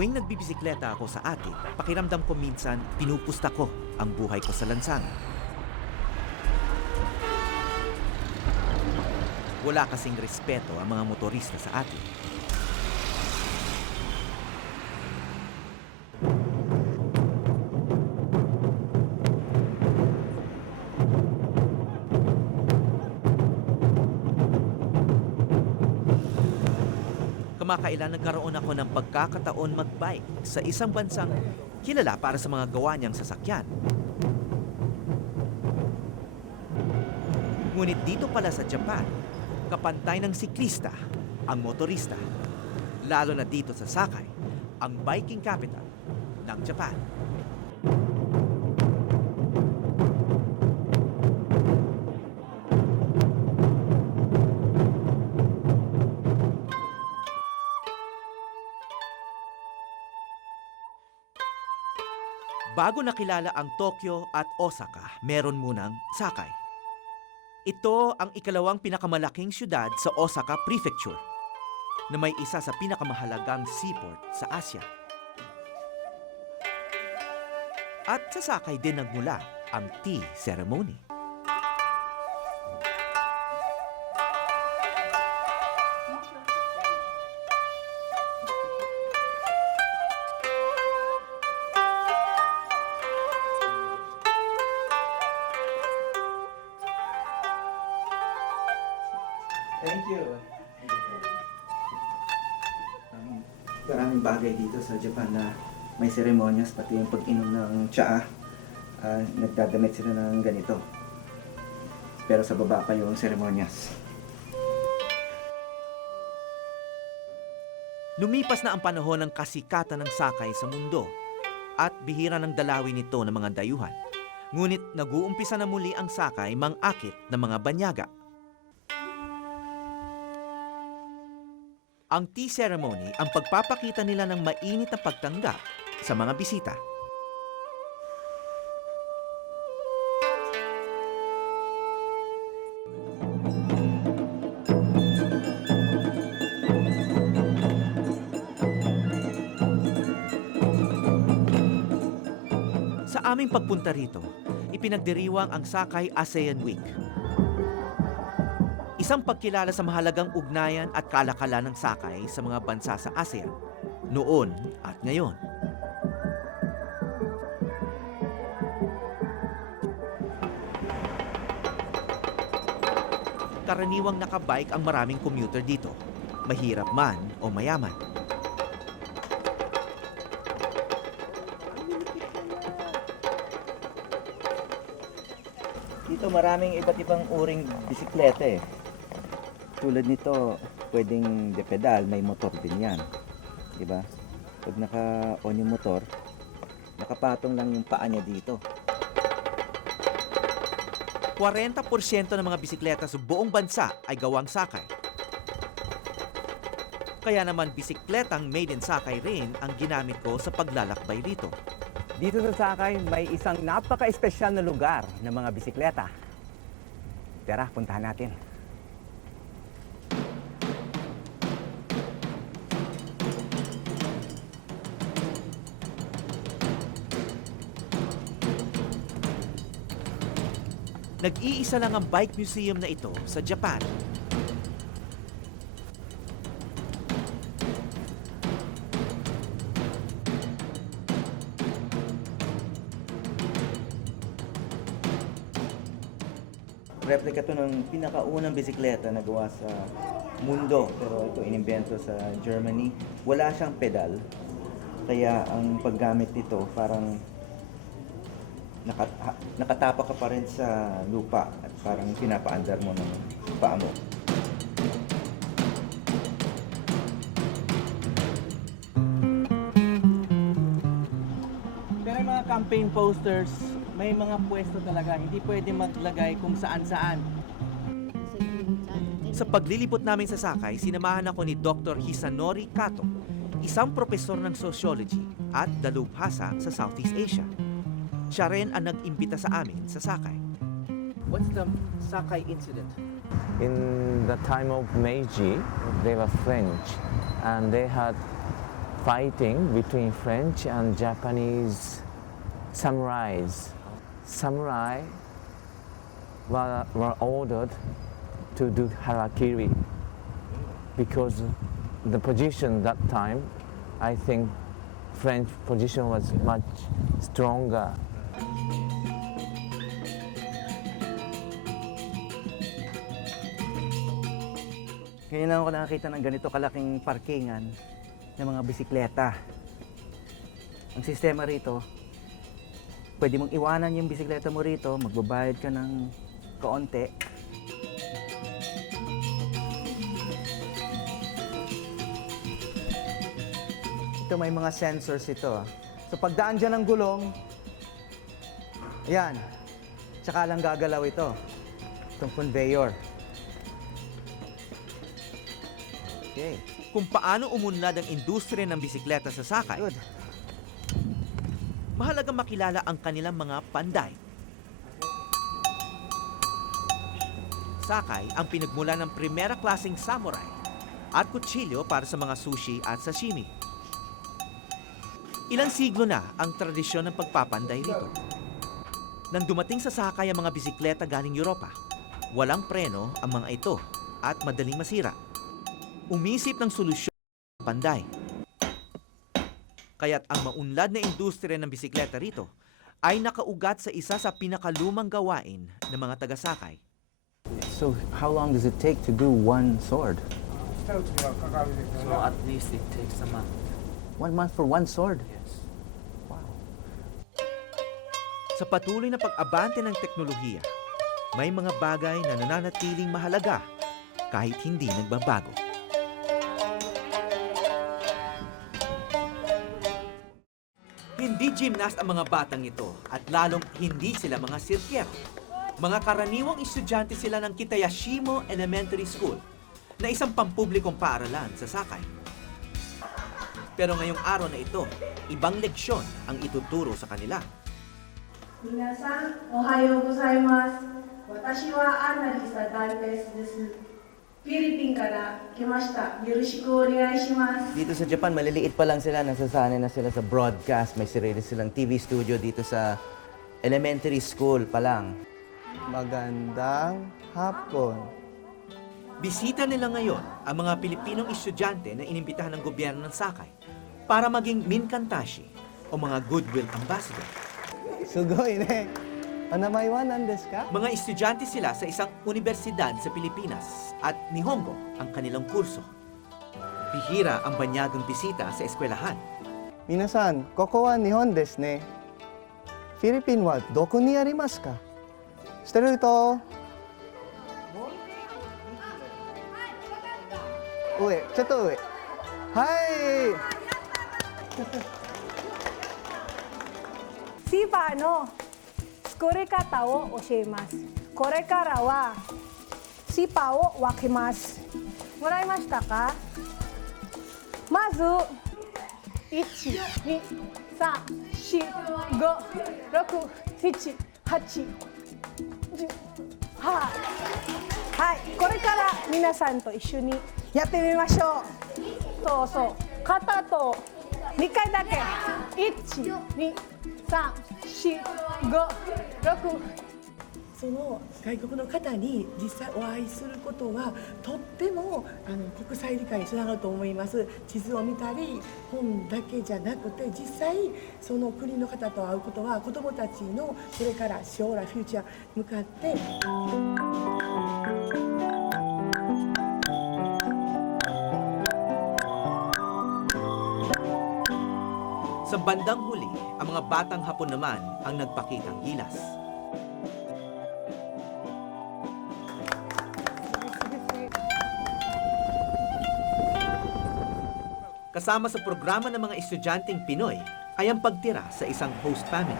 Tuwing nagbibisikleta ako sa atin, pakiramdam ko minsan pinupusta ko ang buhay ko sa lansangan. Wala kasing respeto ang mga motorista sa atin. Kamakailan nagkaroon ako ng pagkakataon magbike sa isang bansang kilala para sa mga gawa niyang sasakyan. Ngunit dito pala sa Japan, kapantay ng siklista ang motorista. Lalo na dito sa Sakai, ang biking capital ng Japan. Bago nakilala ang Tokyo at Osaka, meron munang Sakai. Ito ang ikalawang pinakamalaking syudad sa Osaka Prefecture na may isa sa pinakamahalagang seaport sa Asia. At sa Sakai din nagmula ang tea ceremony. Thank you. Maraming bagay dito sa Japan na may seremonyas, pati yung pag-inom ng tsaa. Nagdadamit sila ng ganito. Pero sa baba pa yung seremonyas. Lumipas na ang panahon ng kasikatan ng Sakai sa mundo at bihira ng dalawin nito ng mga dayuhan. Ngunit nag-uumpisa na muli ang Sakai mang-akit ng mga banyaga. Ang tea ceremony ang pagpapakita nila ng mainit na pagtanggap sa mga bisita. Sa aming pagpunta rito, ipinagdiriwang ang Sakai ASEAN Week. Isang pagkilala sa mahalagang ugnayan at kalakalan ng Sakai sa mga bansa sa ASEAN, noon at ngayon. Karaniwang nakabike ang maraming commuter dito, mahirap man o mayaman. Dito maraming iba't ibang uring bisikleta eh. Tulad nito, pwedeng depedal, may motor din yan. Diba? Pag naka-on yung motor, nakapatong lang yung paa niya dito. 40% ng mga bisikleta sa buong bansa ay gawang Sakai. Kaya naman bisikletang made in Sakai rin ang ginamit ko sa paglalakbay rito. Dito sa Sakai, may isang napaka-espesyal na lugar ng mga bisikleta. Tara, puntahan natin. Nag-iisa lang ang bike museum na ito sa Japan. Replika to ng pinakaunang bisikleta na gawa sa mundo. Pero ito inimbento sa Germany. Wala siyang pedal. Kaya ang paggamit nito parang nakatapa ka pa rin sa lupa at parang pinapaandar mo ng paa mo. Pero yung mga campaign posters, may mga pwesto talaga. Hindi pwede maglagay kung saan-saan. Sa paglilibot namin sa Sakai, sinamahan ako ni Dr. Hisanori Kato, isang propesor ng sociology at dalubhasa sa Southeast Asia. Siya rin ang nag-imbita sa amin sa Sakai. What's the Sakai incident? In the time of Meiji, they were French, and they had fighting between French and Japanese samurais. Samurai were ordered to do harakiri because the position that time, I think French position was much stronger. Ngayon lang ako nakakita ng ganito kalaking parkingan ng mga bisikleta. Ang sistema rito, pwede mong iwanan yung bisikleta mo rito, magbabayad ka ng kaunti. Ito may mga sensors ito. So pagdaan dyan ng gulong, ayan, tsaka lang gagalaw ito. Itong conveyor. Okay. Kung paano umunlad ang industriya ng bisikleta sa Sakay, Good. mahalagang makilala ang kanilang mga panday. Sakay ang pinagmula ng primera klaseng samurai at kutsilyo para sa mga sushi at sashimi. Ilang siglo na ang tradisyon ng pagpapanday rito. Nang dumating sa Sakay ang mga bisikleta galing Europa, walang preno ang mga ito at madaling masira. Umisip ng solusyon ng panday. Kaya't ang maunlad na industriya ng bisikleta rito ay nakaugat sa isa sa pinakalumang gawain ng mga taga-Sakay. So how long does it take to do one sword? So at least it takes a month. 1 month for one sword? Yes. Wow. Sa patuloy na pag-abante ng teknolohiya, may mga bagay na nananatiling mahalaga kahit hindi nagbabago. Hindi gymnast ang mga batang ito at lalong hindi sila mga sirkyero. Mga karaniwang estudyante sila ng Kitayashimo Elementary School na isang pampublikong paaralan sa Sakay. Pero ngayong araw na ito, ibang leksyon ang ituturo sa kanila. 皆さん、おはようございます。私はアンナリサ・ダルペスです。フィリピンから来ました。よろしくお願いします。 Dito sa Japan, maliliit pa lang sila, nasasanay na sila sa broadcast. May sarili silang TV studio dito sa elementary school pa lang. Magandang hapon. Bisita nila ngayon ang mga Pilipinong estudyante na inimbitahan ng gobyerno ng Sakay para maging minkantashi o mga goodwill ambassador. Sugoi ne. Anamaiwanan desu ka? Mga estudyante sila sa isang universidad sa Pilipinas at Nihongo ang kanilang kurso. Bihira ang banyagang bisita sa eskwelahan. Minasan, koko wa Nihon desu ne. Philippine wa doko ni arimasu ka? Shiteru ito? Ue, chotto ue. Hai! シーバーの作り方を教えます。これからはシーパーを分けます。もらいましたか？まず1、2、3、4、5、6、7、8、10。はい、これから皆さんと一緒にやってみましょう。そうそう、肩と2回だけ。1、2、3、4、5、6。その外国の方に実際お会いすることはとっても国際理解につながると思います。地図を見たり本だけじゃなくて実際その国の方と会うことは子どもたちのこれから将来フューチャー向かって Sa bandang huli, ang mga batang Hapon naman ang nagpakitang gilas. Kasama sa programa ng mga estudyanteng Pinoy ay ang pagtira sa isang host family.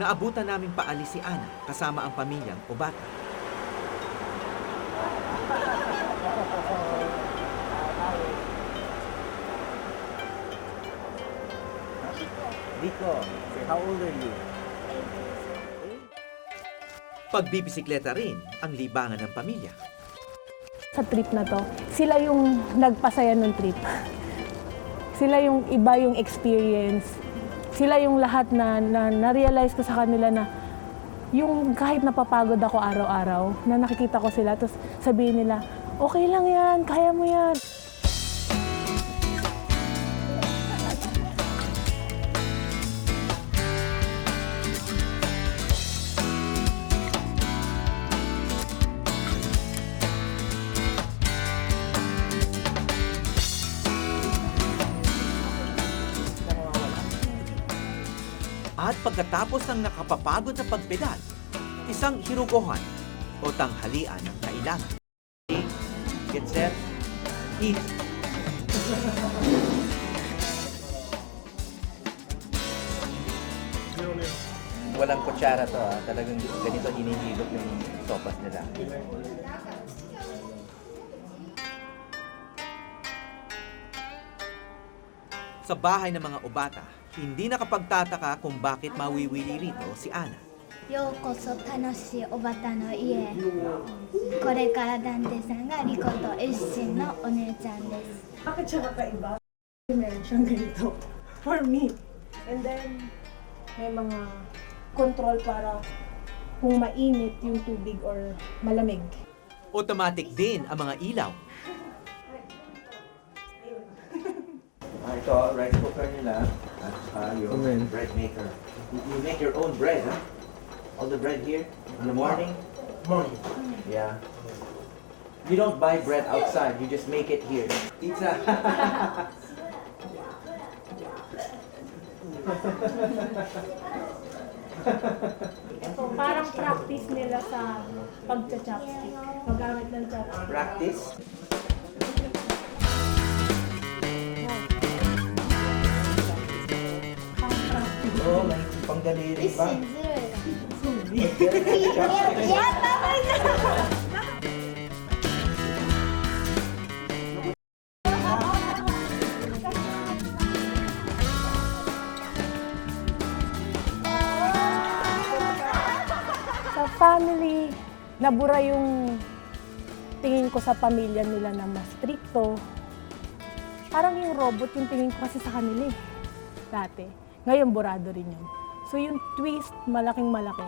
Naabutan namin paalis si Ana kasama ang pamilyang Obata. Rico, how old are you? Pagbibisikleta rin ang libangan ng pamilya. Sa trip na to, sila yung nagpasaya ng trip. Sila yung iba yung experience. Sila yung lahat na na-realize ko sa kanila na yung kahit napapagod ako araw-araw, na nakikita ko sila, tapos sabihin nila, okay lang yan, kaya mo yan. At pagkatapos ng nakapapagod na pagpedal, isang hirugohan o tanghalian ang kailangan. Get set, eat. Walang kutsara to talagang ganito hinihigop yung sopas nila. Sa bahay ng mga obata, hindi nakapagtataka kung bakit mawiwili rito si Ana. ようこそ楽しいおばたの家へこれからダンテさんがリコと一心のお姉ちゃんです Bakit siya kakaiba? Meron siyang ganito. For me. And then, may mga control para kung mainit yung tubig or malamig. Automatic din ang mga ilaw. Ito, rice cooker nila at yung bread maker. You make your own bread, huh? All the bread here in the morning? Morning. Yeah. You don't buy bread outside, you just make it here. Pizza. Ito, parang practice nila sa pagcha-chopstick. Paggamit ng chopstick. Practice. Oh, may panggaliri 一 pa. 心ずるいやったSa family, nabura yung tingin ko sa pamilya nila na mas stricto. Parang yung robot yung tingin ko kasi sa kanila eh, dati. Ngayon, burado rin yun. So yung twist, malaking malaki.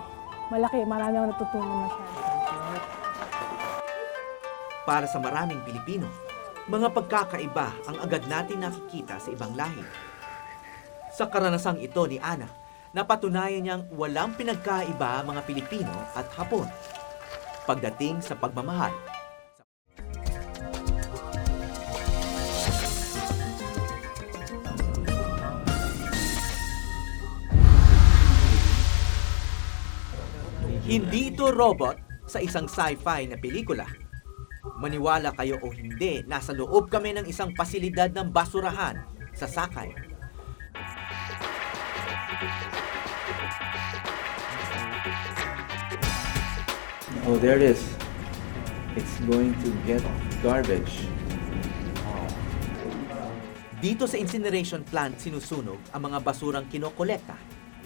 Malaki, marami akong natutunan masyado. Para sa maraming Pilipino, mga pagkakaiba ang agad natin nakikita sa ibang lahi. Sa karanasang ito ni Ana, napatunayan niyang walang pinagkaiba ang mga Pilipino at Hapon pagdating sa pagmamahal. Hindi ito robot sa isang sci-fi na pelikula. Maniwala kayo o hindi, nasa loob kami ng isang pasilidad ng basurahan sa Sakay. Oh, there it is. It's going to get garbage. Dito sa incineration plant sinusunog ang mga basurang kinokolekta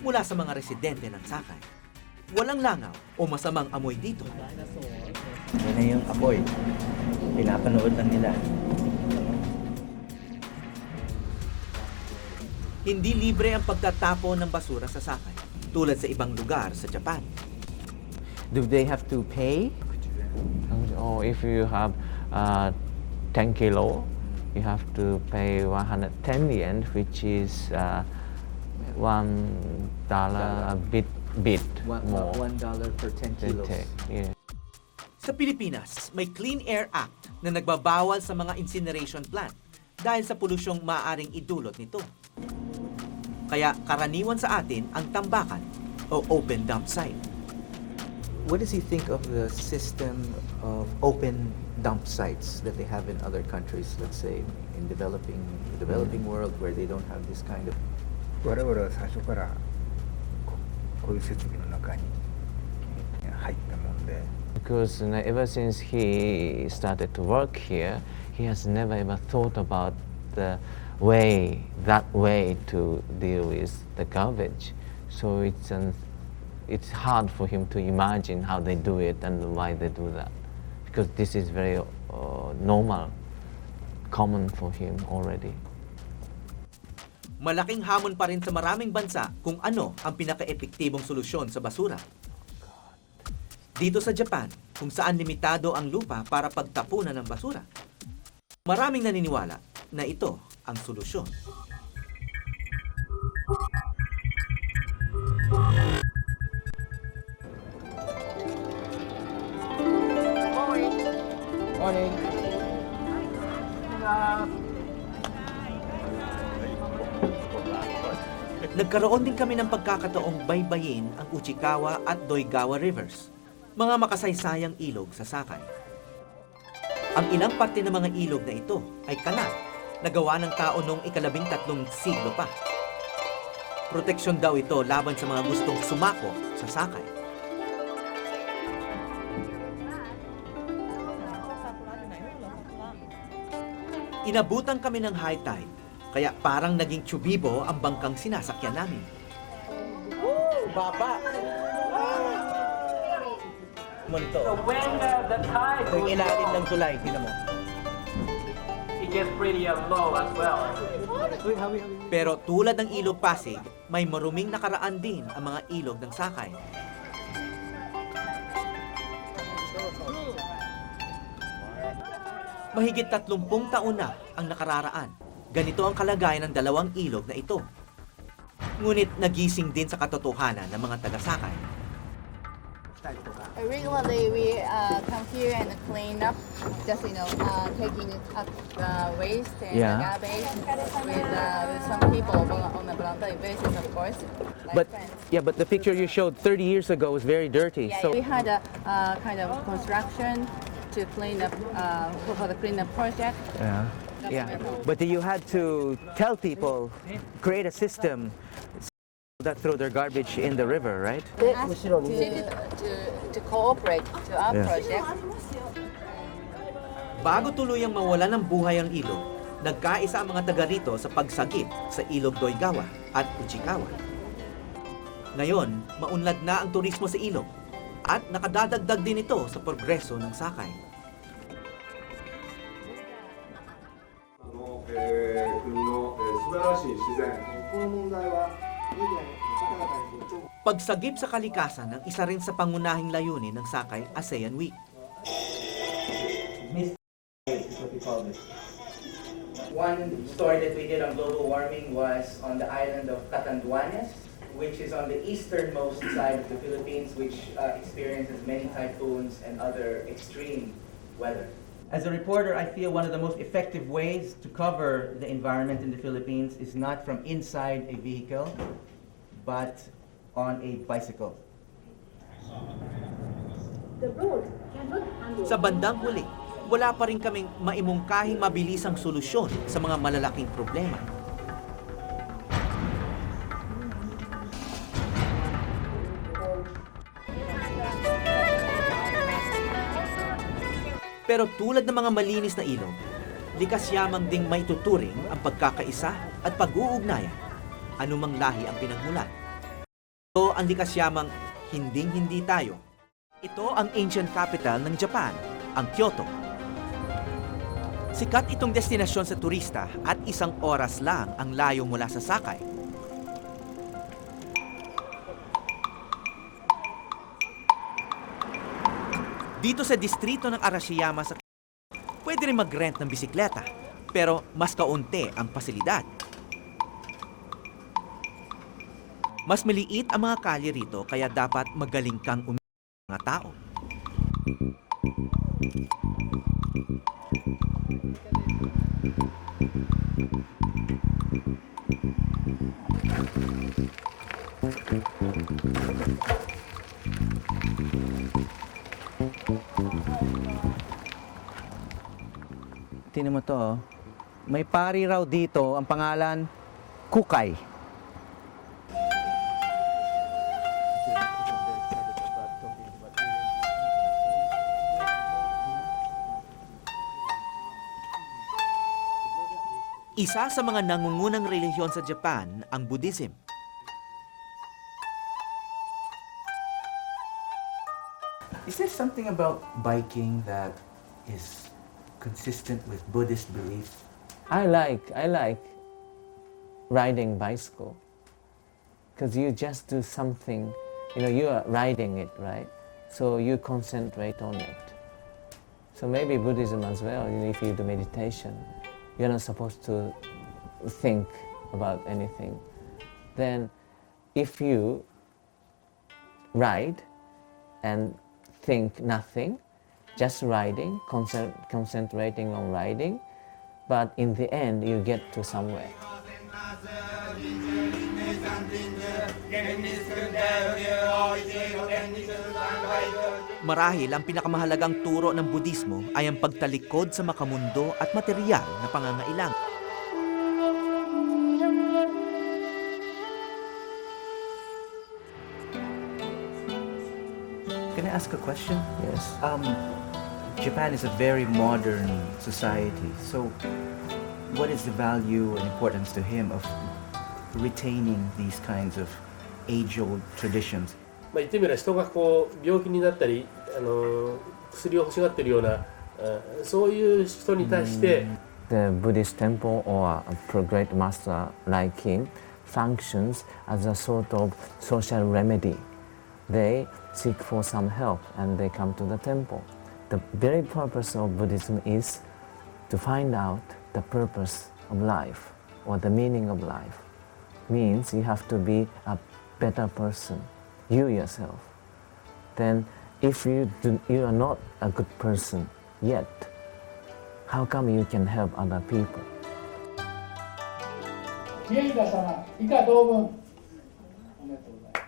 mula sa mga residente ng Sakay. Walang langaw o masamang amoy dito. Yan na yung apoy. Pinapanood lang nila. Hindi libre ang pagtatapon ng basura sa Sakay, tulad sa ibang lugar sa Japan. Do they have to pay? Or if you have 10 kilo, you have to pay 110 yen, which is $1 a bit more. $1 per 10 kilos. Yeah. Sa Pilipinas, may Clean Air Act na nagbabawal sa mga incineration plant dahil sa polusyong maaaring idulot nito. Kaya karaniwan sa atin ang tambakan o open dump site. What does he think of the system of open dump sites that they have in other countries, let's say in the developing world where they don't have this kind of 我々は最初からこういう設備の中に入ったもんで。 Because ever since he started to work here, he has never ever thought about that way to deal with the garbage. So it's hard for him to imagine how they do it and why they do that. Because this is very normal, common for him already. Malaking hamon pa rin sa maraming bansa kung ano ang pinaka-epektibong solusyon sa basura. Dito sa Japan, kung saan limitado ang lupa para pagtapunan ng basura, maraming naniniwala na ito ang solusyon. Morning. Nagkaroon din kami ng pagkakataong baybayin ang Uchikawa at Doigawa Rivers, mga makasaysayang ilog sa Sakay. Ang ilang parte ng mga ilog na ito ay kanal na gawa ng tao noong ika-13 siglo pa. Proteksyon daw ito laban sa mga gustong sumako sa Sakay. Inabutan kami ng high tide, kaya parang naging tsubibo ang bangkang sinasakyan namin. Baba! Munto. So when the tide Ito yung goes ilalim low, ng tulay, tingnan mo. it gets pretty low as well. Pero tulad ng ilog Pasig, may maruming nakaraan din ang mga ilog ng Sakay. Mahigit 30 taon na ang nakararaan. Ganito ang kalagayan ng dalawang ilog na ito. Ngunit nagising din sa katotohanan ng mga taga-Sakay. Regularly, we come here and clean up, just taking up the waste and Yeah. the garbage with some people on a voluntary basis, of course. But friends. yeah, but the picture you showed 30 years ago was very dirty. Yeah, So we had a kind of construction to clean up for the cleanup project. yeah. But you had to tell people, create a system that throw their garbage in the river, right? To cooperate to our Yeah. project. Bago tuluyang mawala ng buhay ang ilog, nagkaisa ang mga taga rito sa pagsagip sa ilog Doigawa at Uchikawa. Ngayon, maunlad na ang turismo sa ilog at nakadadagdag din ito sa progreso ng Sakay. Pagsagip sa kalikasan ang isa rin sa pangunahing layunin ng Sakay ASEAN Week. One story that we did on global warming was on the island of Catanduanes, which is on the easternmost side of the Philippines, which experiences many typhoons and other extreme weather. As a reporter, I feel one of the most effective ways to cover the environment in the Philippines is not from inside a vehicle, but on a bicycle. Sa bandang huli, wala pa rin kaming maimungkahing mabilisang solusyon sa mga malalaking problema. Pero tulad ng mga malinis na ilog, likas yamang ding may tuturing ang pagkakaisa at pag-uugnayan, anumang lahi ang pinagmulan. Ito ang likas yamang hinding-hindi tayo. Ito ang ancient capital ng Japan, ang Kyoto. Sikat itong destinasyon sa turista at 1 oras lang ang layo mula sa Sakay. Dito sa distrito ng Arashiyama sa pwede rin mag-rent ng bisikleta, pero mas kaunti ang pasilidad. Mas maliit ang mga kalye rito kaya dapat magaling kang mga tao. Tingnan mo to, oh. May pari raw dito, ang pangalan, Kukay. Isa sa mga nangungunang relihiyon sa Japan ang Buddhism. Is there something about biking that is consistent with Buddhist belief? I like riding bicycle, because you just do something, you are riding it, right? So you concentrate on it. So maybe Buddhism as well, if you do meditation, you're not supposed to think about anything. Then if you ride and think nothing, just riding, concentrating on riding, but in the end you get to somewhere. Marahil ang pinakamahalagang turo ng Budismo ay ang pagtalikod sa makamundo at materyal na pangangailangan. Can I ask a question? Yes. Japan is a very modern society. So, what is the value and importance to him of retaining these kinds of age-old traditions? 言ってみれば人がこう病気になったり薬を欲しがっているようなそういう人に対して The Buddhist temple or a great master like him functions as a sort of social remedy. They seek for some help and they come to the temple. The very purpose of Buddhism is to find out the purpose of life or the meaning of life. Means you have to be a better person, you yourself. Then if you are not a good person yet, how come you can help other people? 家田様以下同文おめでとうございます。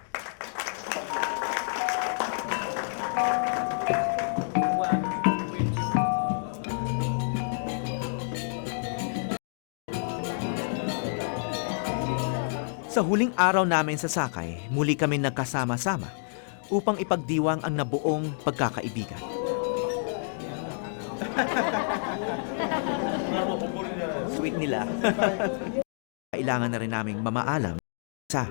Sa huling araw namin sa Sakay, muli kami nagkasama-sama upang ipagdiwang ang nabuong pagkakaibigan. Sweet nila. Kailangan na rin naming mamaalam sa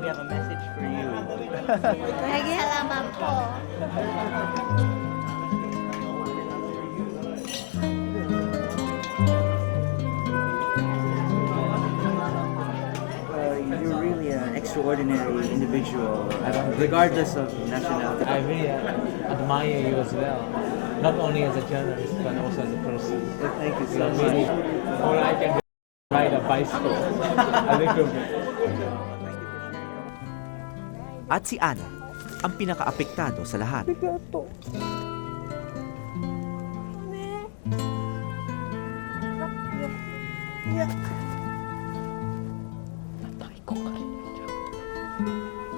We have a message for you. Salamat po. You're really an extraordinary individual, regardless of nationality. I really admire you as well, not only as a journalist but also as a person. Thank you So so much. really, all I can do is ride a bicycle a little bit. at si Ana, ang pinakaapektado sa lahat.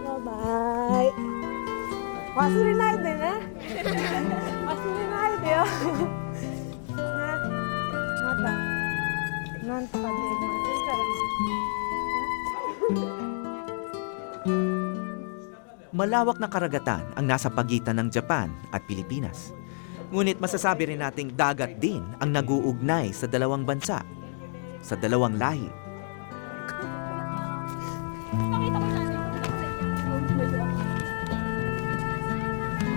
Bye-bye. 忘れないでね。忘れないでよ。ね。またなんとかできますから。 Malawak na karagatan ang nasa pagitan ng Japan at Pilipinas. Ngunit masasabi rin nating dagat din ang nag-uugnay sa dalawang bansa, sa dalawang lahi.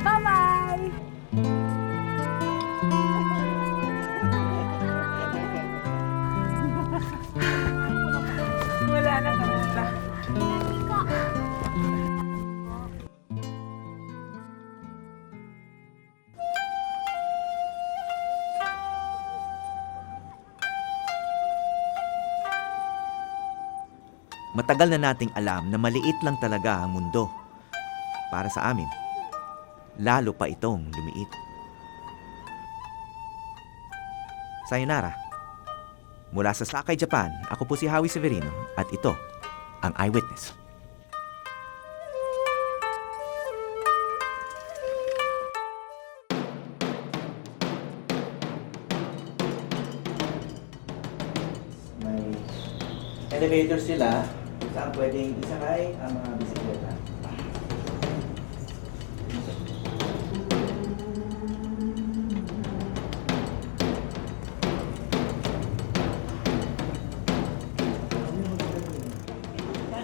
Bye-bye! Wala na kanina. Matagal na nating alam na maliit lang talaga ang mundo. Para sa amin, lalo pa itong lumiit. Sayonara. Mula sa Sakay, Japan, ako po si Howie Severino at ito ang Eyewitness. May elevator sila saan pwedeng isakay ang mga bisikleta.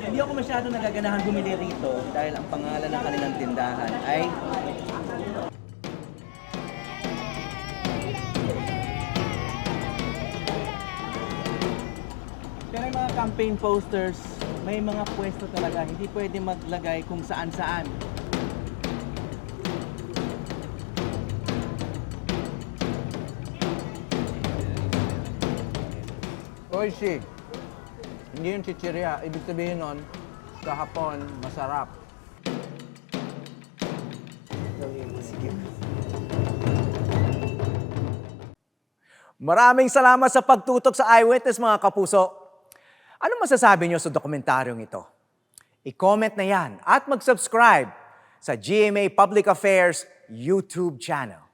Hindi ako masyado nagaganahan bumili rito dahil ang pangalan ng kanilang tindahan ay campaign posters, may mga pwesto talaga. Hindi pwede maglagay kung saan-saan. Oishi. Hindi yung chichirya. Ibig sabihin nun, sa hapon, masarap. Maraming salamat sa pagtutok sa Eyewitness mga kapuso. Ano masasabi nyo sa dokumentaryong ito? I-comment na yan at mag-subscribe sa GMA Public Affairs YouTube channel.